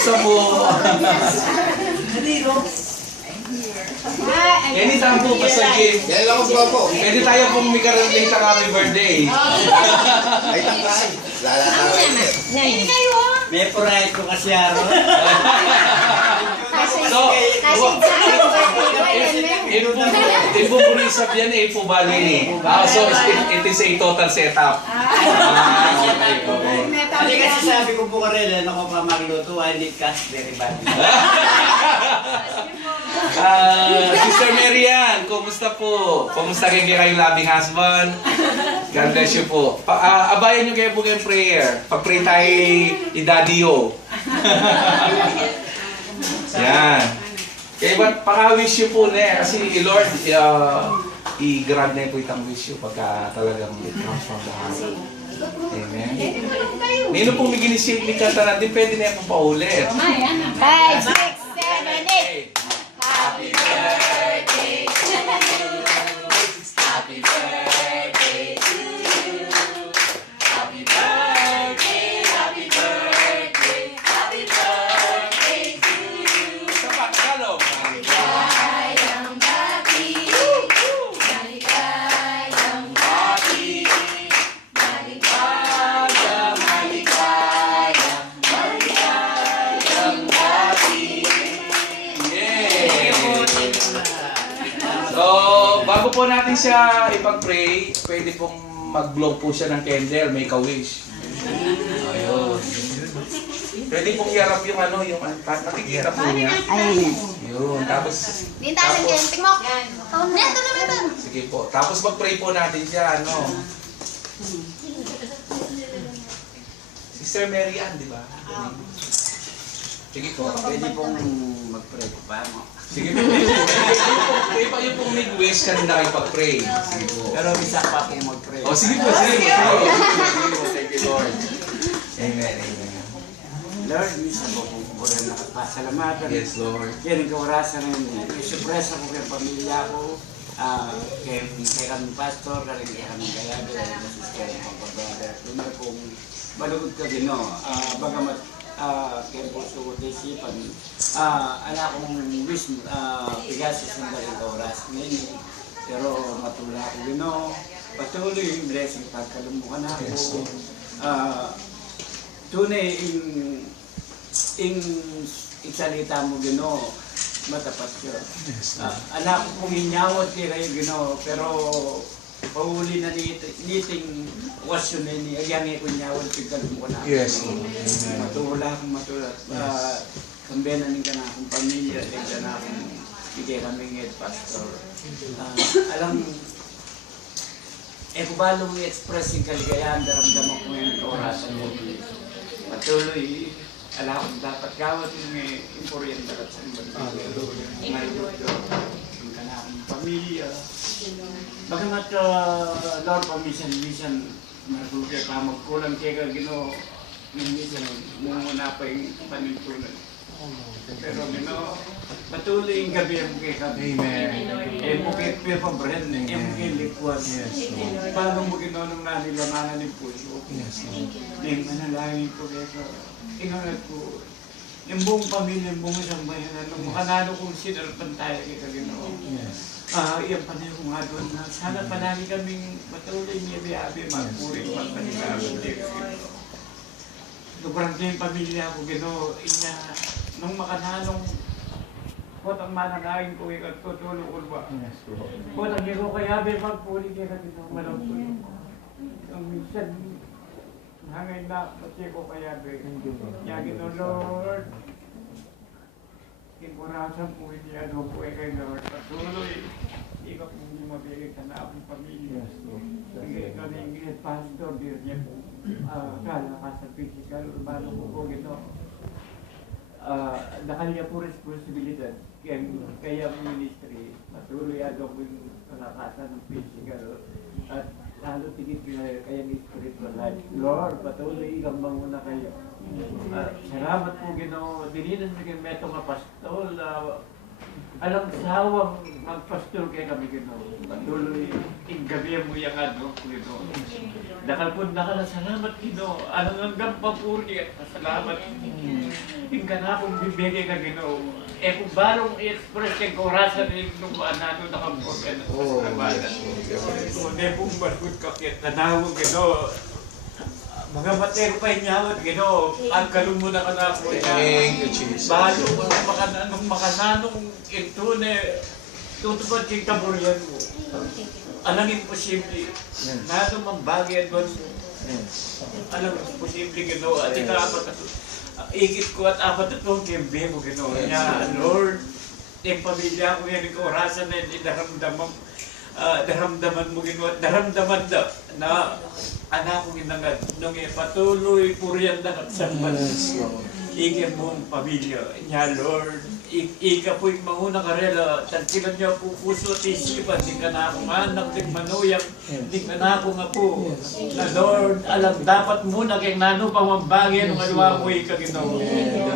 Kumusta po? Anytime po, Pastor Jim. Yan lang ako po. Pwede tayo pong may karelate ang happy birthday. Ay, takay. Lalatawin. May purayat ko kasi araw. So, ipupulisap yan eh, ipubali eh. So, it is a total setup. Hindi kasi sabi ko po karela, ako pa magluto, I need cash very bad. Sister Marian, kumusta po? Kumusta kayo kayong loving husband? God bless you po. Abayan nyo kayo po kayong prayer. Pag-pray tayo i-daddy-o. Yan. Kaya ba't paka-wish you po na kasi Lord, i-grant na po itang wish you pagka talagang it comes from the heart. Amen. Nino pong may ginisip ni kanta natin, pwede na yung paulit. 5, 6, 7, 8. Happy birthday to you. Happy birthday to you. Happy birthday, happy birthday, happy birthday to you. Sa Tagalog. Maligayang bati, maligayang bati, maligayang, maligayang, maligayang bati. Yay! So, bago po natin siya ipag-pray, pwede pong mag-blow po siya ng candle, make a wish. Ayun. Pwede pong iarap yung ano, yung nakikita po niya. Ayun. Yun, tapos... Lintasan dyan, tingmok. Neto naman ba? Sige po. Tapos mag-pray po natin siya, ano. Sister Mary Ann, di ba? Sige po. Pwede pong mag-pray ko pa mo. Sige po. Kayo pa yung pong nag-wish kanina kayo pag-pray. Sige po. Pero bisa pa pong mag-pray. Oh, sige po, sige po. Sige po. Thank you, Lord. Amen, amen. Lord, bisa po pong kukurin na kapasalamatan. Yes, Lord. Yan ang kaurasan na yun. Isupresa ko kay pamilya ko. Kay kami pastor, kay kami kayabi, kay pagbabrother. Kung kung balugod ka din, no? Bagamat kaya po sa isipan, ala akong wish, pigasos ng daling oras ngayon. Pero matula ako gino, patuloy yung blessing pagkalumukan ako. Tunay in isalita mo gino, matapat yun. Anak ko kong inyawat kaya kayo gino, pero pauli na niting wasyon na ni agyangi ko inyawat pagkalumukan ako. Yes. Matula akong matula. Kambenan ka na akong pamilya, ka na akong bigay kaming head pastor. Alam, kung balong i-express yung kaligayahan, daramdaman ko ngayon ang orasan mo. Patuloy, alam akong dapat gawat yung impuryan dapat sa mga maribot ko. Yung ka na akong pamilya. Bagamat, Lord, paminsan-minsan, marugay pa magkulang kaya ka gino, minsan muna pa yung panintunan. Pero gino, patuloy yung gabi ang mukha kami. Amen. Mukha pabren, yung mukha likuan. Paano mo gino nung nanilamanan ng puso? Yung manalangin ko kaya ka, inunat ko, yung buong pamilya, yung buong isang bayan, nung makanano kong sinarpan tayo kaya ka gino. Iyan pa na yung mga doon na sana palagi kaming patuloy niya biyabi, magpuring magpanigawan. Sobrang yung pamilya ko, gino, nung makananong kotang mananangin ko, ikat ko, tulong ko ba? Kotang gino kaya may magpuring kaya gino, malang tulong ko. Ang minsan, hangin na, pati ko kaya kaya gino, Lord, kikurasan po hindi ano po kay Lord. Patuloy, ikaw po hindi mabigay ka na akong pamilya. Sige, ikaw na yung pastor, niya po. Kala ka sa physical, urbano ko po gito. Nakalya po responsibilidad. Kaya ang ministry, patuloy ano po yung kalakasan ng physical. At lalo tigit kaya ng spiritual life. Lord, patuloy ilang manguna kayo. Salamat po Ginoo. Dininan sa kay meto nga pastol alam sawang magpastor kay kami Ginoo. Patuloy gabi mo yung ano, Ginoo. Nakalpun na ka na salamat Ginoo. Anong hanggang papuri at salamat. Hingga na akong bibigay ka Ginoo. Kung barong i-express kay orasan nung anano nakapag Oh, salamat. yes. Kung hindi pong balgod ka kaya tanawag Ginoo. Mga matero pa inyawat Ginoo. Ang kalumuna ka na ako niya. Thank you, Jesus. Balo mo nung makananong ito na tutupad kay kaburyan mo. Alam imposible. Nado mang bagay mo. Alam imposible Ginoo. At ikit ko at apat itong kimbe mo Ginoo. Kaya Lord, yung pamilya ko yan, ikaw orasan na daramdaman mo Ginoo. Daramdaman na anak ko ginangad. Nung patuloy puriyan na sa Ika mong pamilya niya, Lord. Ika po yung manguna karela. Tagkilan niya po puso at isipan. Di ka na akong anak, di manuyang. Di ka na akong apo. Na Lord, alam, dapat muna kay nano pamambagay nung alwa mo ika Ginoo.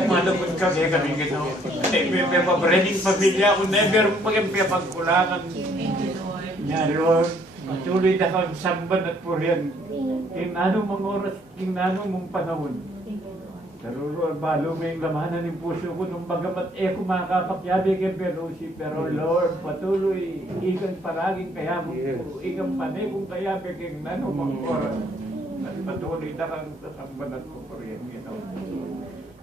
Malapot ka kaya kami Ginoo. May paparening pamilya ko. Never maging pagkulangan niya, Lord. Patuloy na kang samban at puriyan. King nano mong oras, king nano mong panahon. Pero Lord, balo mo yung lamanan ng puso ko nung bagamat kumakakapyabi kay Perusi. Pero Lord, patuloy, ikang paraging kaya mo po, ikang panay kong kayabi kay nano mong oras. At patuloy na kang sasamban at pupuriyan, Ginoo.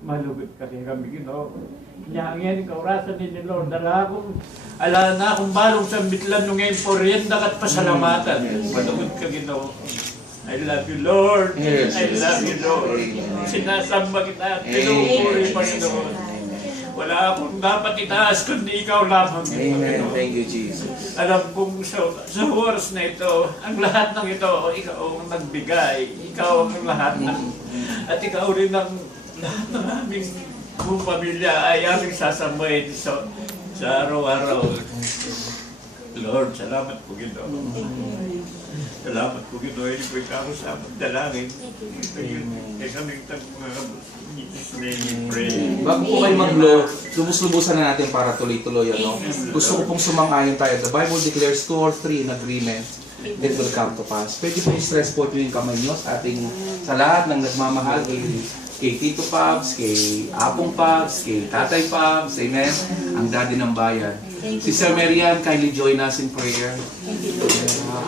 Malugot ka kay kami, Ginoo. Yan, kaurasan ni Lord. Ala na akong balong sa mitlan nung ngayon purienda at pasalamatan. Malugot ka, Ginoo. I love you, Lord. Yes, I love you, Lord. Sinasamba kita at pinupuri pa, Ginoo. Wala akong dapat itaas kundi ikaw lamang. Amen. Thank you, Jesus. Alam kong sa oras na ito, ang lahat ng ito, ikaw ang nagbigay. Ikaw ang lahat ng, at ikaw rin ang lahat ng aming buong pamilya ay aming sasambahin sa araw-araw. Lord, salamat po, Ginoo. Salamat po, Ginoo. Hindi po ikaw sa dalangin. Kaya kaming pray. Bago po kayo lubos-lubusan na natin para tuloy-tuloy, ano? Gusto ko pong sumangayon tayo. The Bible declares 2 or 3 in agreement that will come to pass. Pwede po i-stress po yung kamay nyo sa ating, sa lahat ng nagmamahal kay Tito Pabs, kay Apong Pabs, kay Tatay Pabs, amen? Ang daddy ng bayan. Sister Marian, kindly join us in prayer.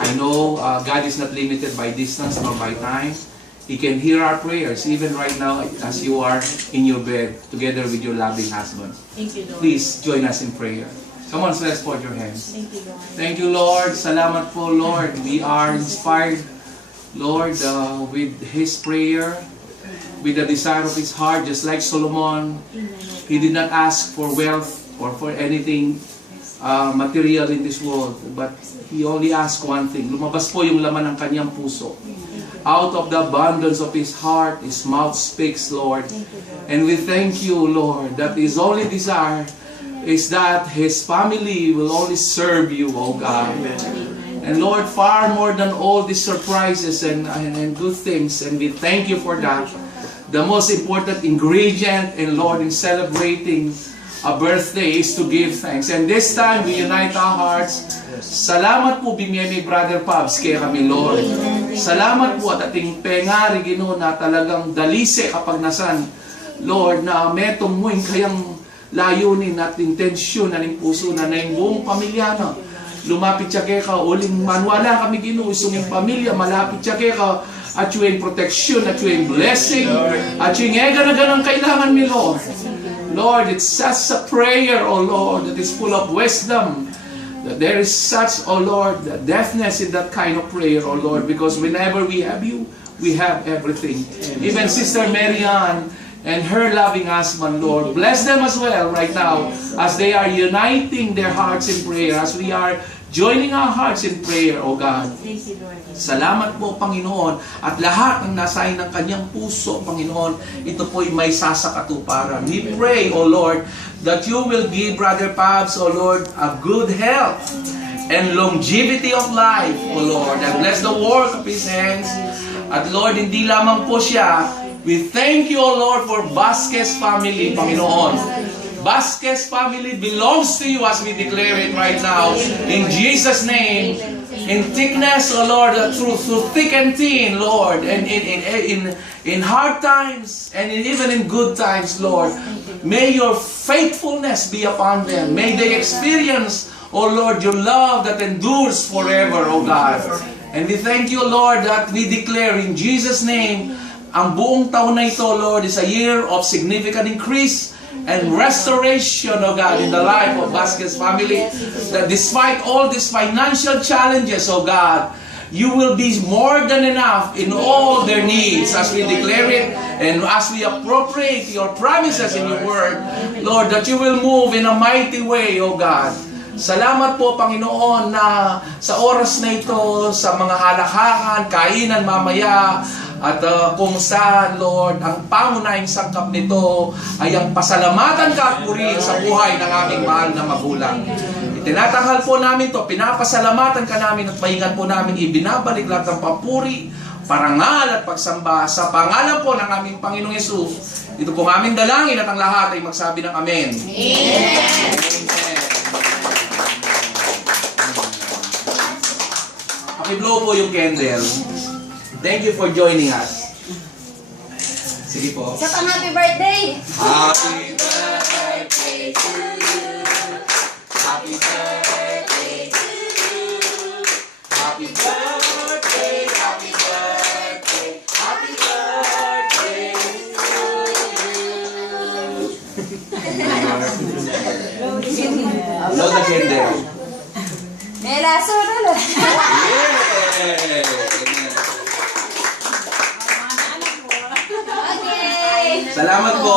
I know God is not limited by distance nor by time. He can hear our prayers even right now as you are in your bed together with your loving husband. Please join us in prayer. Come on, let's put your hands. Thank you, Lord. Salamat po, Lord. We are inspired, Lord, with His prayer, with the desire of His heart, just like Solomon. He did not ask for wealth or for anything material in this world, but he only asked one thing. Lumabas po yung laman ng kanyang puso. Out of the abundance of his heart, his mouth speaks, Lord. And we thank you, Lord, that his only desire is that his family will only serve you, oh God. And Lord, far more than all these surprises and good things, and we thank you for that. The most important ingredient, and Lord, in celebrating a birthday is to give thanks. And this time, we unite our hearts. Salamat po, Bimyemi Brother Pabs, kaya kami, Lord. Salamat po at ating pengari, Ginoo, na talagang dalise kapag nasan, Lord, na metong mo yung kayang layunin at intensyon na ng puso na yung buong pamilya na. Lumapit siya kaya ka, uling manwala kami, Ginoo, isong yung pamilya, malapit siya kaya ka, at yung protection, at yung blessing, at yung egan-agan ang kailangan ni Lord. Lord, it's such a prayer, oh Lord, that is full of wisdom. That there is such, oh Lord, the deftness in that kind of prayer, oh Lord, because whenever we have you, we have everything. Even Sister Marian and her loving husband, Lord, bless them as well right now as they are uniting their hearts in prayer, as we are joining our hearts in prayer, oh God. Salamat po, Panginoon, at lahat ng nasahin ng kanyang puso, Panginoon, ito po'y may sasakatuparan. We pray, oh Lord, that you will give Brother Pabs, oh Lord, a good health and longevity of life, oh Lord. And bless the work of his hands. At Lord, hindi lamang po siya, we thank you, oh Lord, for Vasquez family, Panginoon. Vasquez family belongs to you as we declare it right now. In Jesus' name, in thickness, O Lord, through thick and thin, Lord, and in hard times and even in good times, Lord, may your faithfulness be upon them. May they experience, O Lord, your love that endures forever, O God. And we thank you, Lord, that we declare in Jesus' name, ang buong taon na ito, Lord, is a year of significant increase and restoration, O God, in the life of Vasquez family. That despite all these financial challenges, O God, you will be more than enough in all their needs as we declare it and as we appropriate your promises in your word, Lord, that you will move in a mighty way, O God. Salamat po, Panginoon, na sa oras na ito, sa mga halakhakan, kainan mamaya, at kung saan, Lord, ang pangunahing sangkap nito ay ang pasalamatan ka at purihin sa buhay ng aming mahal na magulang. Itinatanghal po namin to, pinapasalamatan ka namin at pahingan po namin, ibinabalik lahat ng papuri, parangal at pagsamba sa pangalan po ng aming Panginoong Yesus. Ito po aming dalangin at ang lahat ay magsabi ng Amen. Amen. Pakiblow po yung candle. Thank you for joining us. Sige po. Isa pang happy birthday! Happy birthday to you. Happy birthday to you. Happy birthday, happy birthday, happy birthday to you. Blow the candle. May laso na lang. Yeah! Okay. Salamat po.